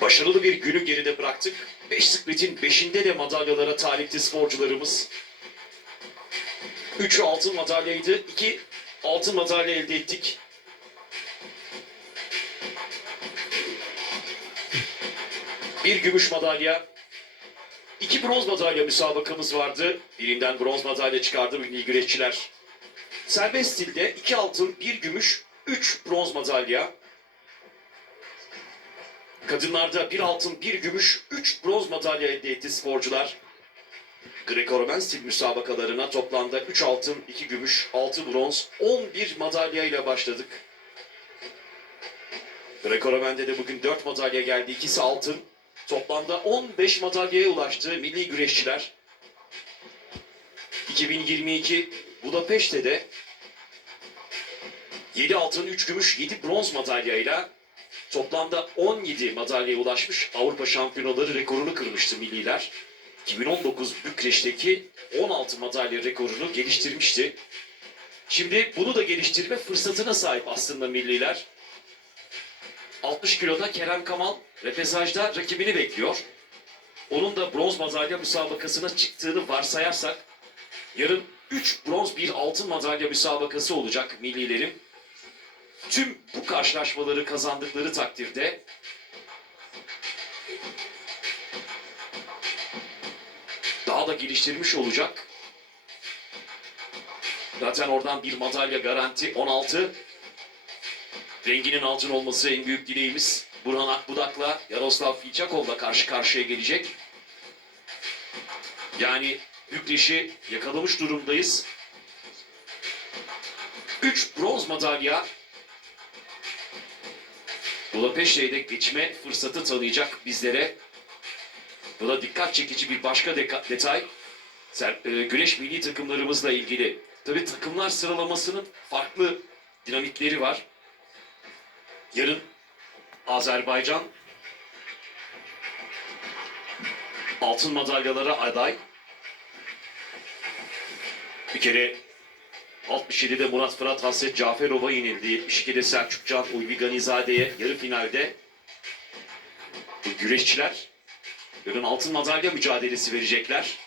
Başarılı bir günü geride bıraktık. 5 sprintin 5'inde de madalyalara talipti sporcularımız. 3'ü altın madalyaydı. 2 altın madalya elde ettik. Bir gümüş madalya, iki bronz madalya müsabakamız vardı. Birinden bronz madalya çıkardı milli güreşçiler. Serbest stilde iki altın, bir gümüş, üç bronz madalya. Kadınlarda bir altın, bir gümüş, üç bronz madalya elde etti sporcular. Greco-Romen stil müsabakalarına toplamda 3 altın, 2 gümüş, 6 bronz, 11 madalya ile başladık. Greco-Romen'de de bugün 4 madalya geldi, ikisi altın. Toplamda 15 madalyaya ulaştı milli güreşçiler. 2022 Budapeşte de 7 altın, 3 gümüş, 7 bronz madalyayla toplamda 17 madalyaya ulaşmış Avrupa Şampiyonaları rekorunu kırmıştı milliler. 2019 Bükreş'teki 16 madalya rekorunu geliştirmişti. Şimdi bunu da geliştirme fırsatına sahip aslında milliler. 60 kiloda Kerem Kamal repesajda rakibini bekliyor. Onun da bronz madalya müsabakasına çıktığını varsayarsak yarın 3 bronz bir altın madalya müsabakası olacak millilerin. Tüm bu karşılaşmaları kazandıkları takdirde daha da geliştirmiş olacak. Zaten oradan bir madalya garanti 16. Renginin altın olması en büyük dileğimiz. Burhan Akbudak'la Yaroslav Filçakov'la karşı karşıya gelecek. Yani Bükreş'i yakalamış durumdayız. 3 bronz madalya Budapeşte'ye de geçme fırsatı tanıyacak bizlere. Bu da dikkat çekici bir başka detay. E, güneş milli takımlarımızla ilgili. Tabii takımlar sıralamasının farklı dinamikleri var. Yarın Azerbaycan altın madalyalara aday. Bir kere 67'de Murat Fırat Hasret Caferov'a yenildi. 72'de Selçuk Can Ulvi Ganizade'ye yarı finalde. Güreşçiler yarın altın madalya mücadelesi verecekler.